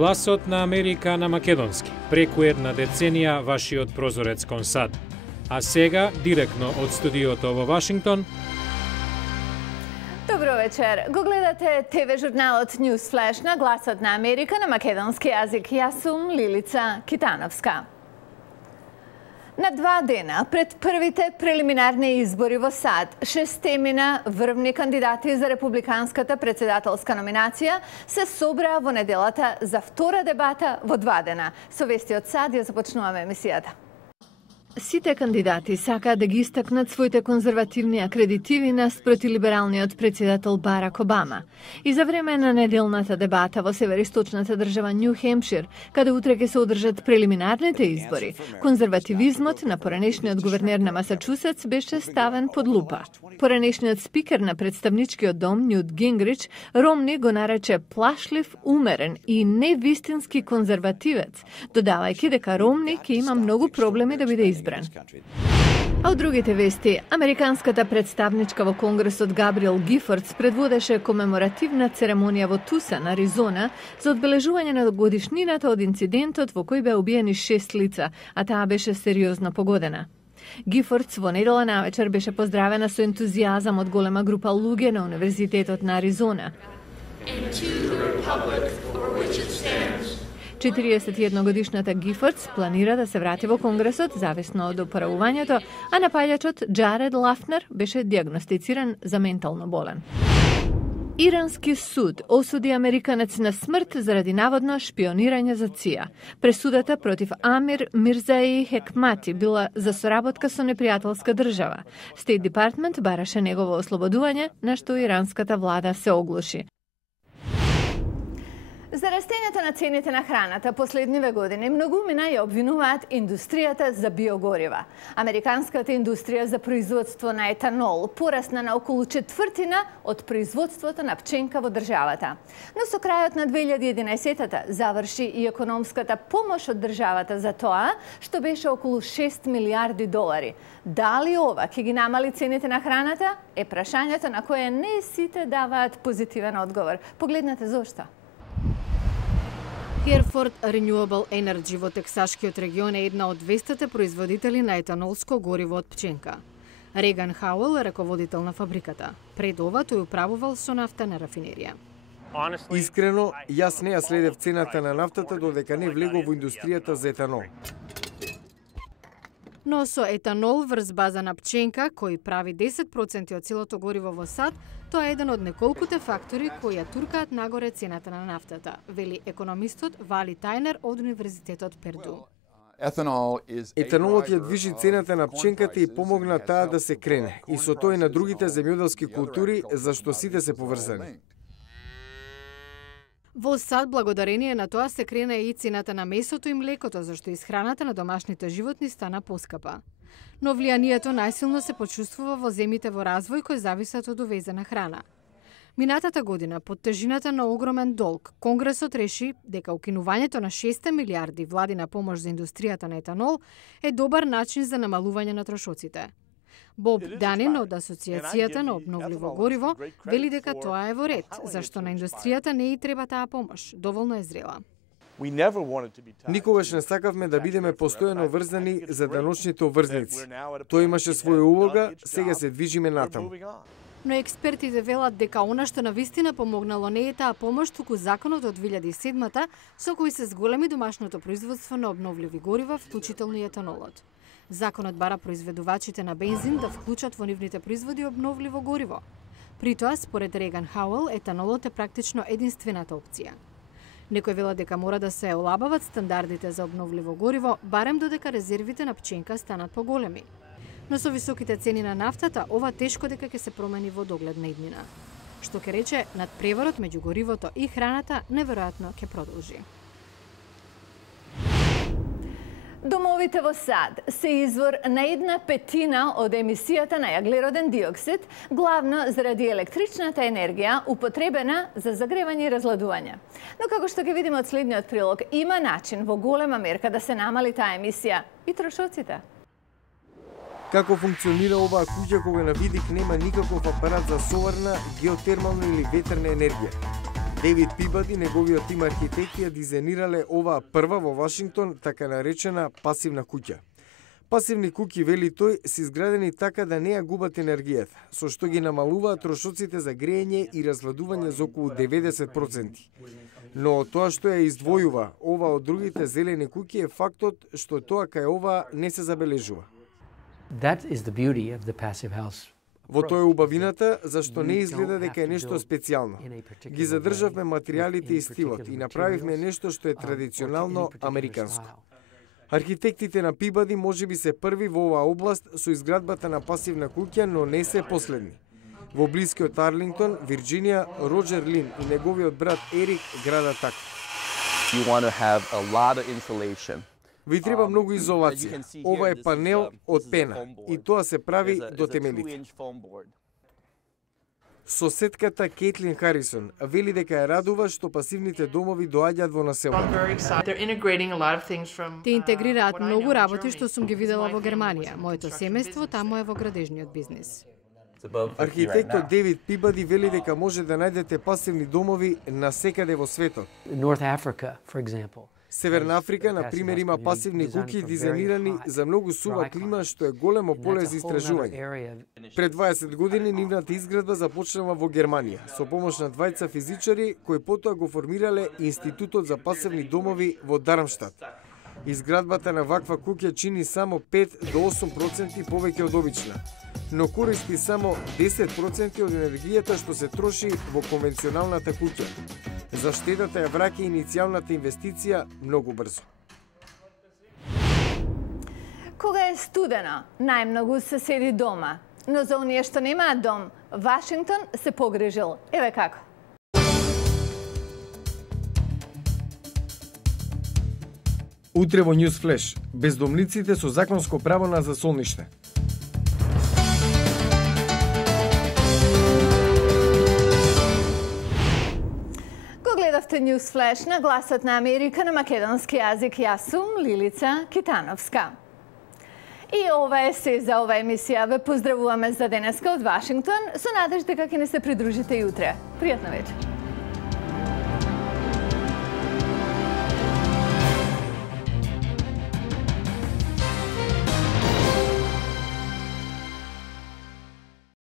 Гласот на Америка на македонски. Преку една деценија вашиот прозорец кон САД. А сега, директно од студиото во Вашингтон. Добро вечер. Го гледате ТВ журналот News Flash на Гласот на Америка на македонски јазик. Јас сум Лилица Китановска. На 2 дена пред првите прелиминарни избори во САД, 6 врвни кандидати за републиканската председателска номинација се собраа во неделата за втора дебата во 2 дена. Со вести од САД ја започнуваме емисијата. Сите кандидати сакаат да ги истакнат своите конзервативни акредитиви наспроти либералниот председател Барак Обама. И за време на неделната дебата во североисточната држава Њу Хемпшир, каде утре ќе се одржат прелиминарните избори, конзервативизмот на поранешниот гувернер на Масачусетс беше ставен под лупа. Поранешниот спикер на представничкиот дом Њут Гингрич Ромни го нарече плашлив, умерен и невистински конзервативец, додавајќи дека Ромни ќе има многу проблеми да биде избран. А од другите вести, американската представничка во Конгресот Габриел Гифордс предводеше комеморативна церемонија во Тусан, Аризона, за одбележување на годишнината од инцидентот во кој беа убиени 6 лица, а таа беше сериозно погодена. Гифордс во недела навечер беше поздравена со ентузијазам од голема група луѓе на Универзитетот на Аризона. 41-годишната Гифордс планира да се врати во Конгресот зависно од оправувањето, а напаѓачот Џаред Лафнер беше диагностициран за ментално болен. Ирански суд осуди американец на смрт заради наводно шпионирање за ЦИА. Пресудата против Амир Мирзаи Хекмати била за соработка со непријателска држава. Стейт Департмент бараше негово ослободување, на што иранската влада се оглуши. За растењето на цените на храната последниве години многумина ја обвинуваат индустријата за биогорива. Американската индустрија за производство на етанол порасна на околу 1/4 од производството на пченка во државата. Но со крајот на 2011-та заврши и економската помош од државата за тоа, што беше околу 6 милиарди долари. Дали ова ќе ги намали цените на храната? Е прашањето на кое не сите даваат позитивен одговор. Погледнете зошто. Hereford Renewable Energy во тексашкиот регион е една од 200 производители на етанолско гориво од пченка. Реган Хауел е раководител на фабриката. Пред ова тој управувал со нафтена рафинерија. Искрено, јас не ја следев цената на нафтата додека не влегов во индустријата за етанол. Но со етанол врз база на пченка, кој прави 10% од целото гориво во САД, тоа е еден од неколкуте фактори кои ја туркаат нагоре цената на нафтата, вели економистот Вали Тајнер од Универзитетот Перду. Етанолот ја движи цената на пченката и помогна таа да се крене, и со тоа и на другите земјоделски култури, зашто сите се поврзани. Во САД, благодарение на тоа, се крена и цената на месото и млекото, зашто исхраната на домашните животни стана поскапа. Но влијанието најсилно се почувствува во земјите во развој кои зависат од увезена храна. Минатата година, под тежината на огромен долг, Конгресот реши дека укинувањето на 6 милиарди владина помош за индустријата на етанол е добар начин за намалување на трошоците. Боб Данин од Асоциацијата на обновливо гориво вели дека тоа е во ред, зашто на индустријата не и треба таа помош, доволно е зрела. Никогаш не сакавме да бидеме постојано врзани за даночните обврзници. Тоа имаше своја улога, сега се движиме натаму. Но експертите велат дека она што навистина помогнало не е таа помош, туку законот од 2007-та со кој се зголеми домашното производство на обновливи горива, вклучително и етанолот. Законот бара произведувачите на бензин да вклучат во нивните производи обновливо гориво. При тоа, според Реган Хауел, етанолот е практично единствената опција. Некој велат дека мора да се олабават стандардите за обновливо гориво, барем додека резервите на пченка станат поголеми. Но со високите цени на нафтата, ова тешко дека ќе се промени во догледна иднина. Што ќе рече, надпреварот меѓу горивото и храната неверојатно ќе продолжи. Домовите во САД се извор на 1/5 од емисијата на јаглероден диоксид, главно заради електричната енергија употребена за загревање и разладување. Но како што ќе видиме од следниот прилог, има начин во голема мерка да се намали таа емисија и трошоците. Како функционира оваа куќа кога на видик нема никаков апарат за соларна, геотермална или ветерна енергија? Дейвид Пибади, неговиот тим архитекти ја дизајнирале оваа прва во Вашингтон така наречена пасивна куќа. Пасивни куќи, вели тој, се изградени така да не ја губат енергијата, со што ги намалуваат трошоците за грејење и разгладување за околу 90%. Но тоа што ја издвојува ова од другите зелени куќи е фактот што тоа кај ова не се забележува. That is the beauty of the passive house. Во тоа е убавината, зашто не изгледа дека е нешто специјално. Ги задржавме материјалите и стилот и направивме нешто што е традиционално американско. Архитектите на Пибади можеби се први во оваа област со изградбата на пасивна куќа, но не се последни. Во блискиот Арлингтон, Вирџинија, Роџер Лин и неговиот брат Ерик градат така. You want to have a lot of insulation. Ви треба многу изолација. Ова е панел од пена и тоа се прави до темелите. Соседката Кейтлин Харисон вели дека ја радува што пасивните домови доаѓаат во населбата. Те интегрираат многу работи што сум ги видела во Германија. Моето семејство таму е во градежниот бизнис. Архитектот Дейвид Пибади вели дека може да најдете пасивни домови насекаде во светот. North Africa, for example. Северна Африка, на пример, има пасивни куќи дизајнирани за многу сува клима, што е големо поле за истражување. Пред 20 години нивната изградба започнала во Германија, со помош на двајца физичари кои потоа го формирале Институтот за пасивни домови во Дармштат. Изградбата на ваква куќа чини само 5 до 8% повеќе од обична, но користи само 10% од енергијата што се троши во конвенционалната куќа. За штедата ја враќа иницијалната инвестиција многу брзо. Кога е студено, најмногу се седи дома. Но за оние што немаат дом, Вашингтон се погрижил. Еве како. Утре во News Flash, бездомниците со законско право на засолниште. Гледавте News Flash на Гласот на Америка на македонски јазик. Јас сум Лилица Китановска. И ова е се за ова емисија. Ве поздравуваме за денеска од Вашингтон, со надеж дека ќе не се придружите и утре. Пријатна вечер.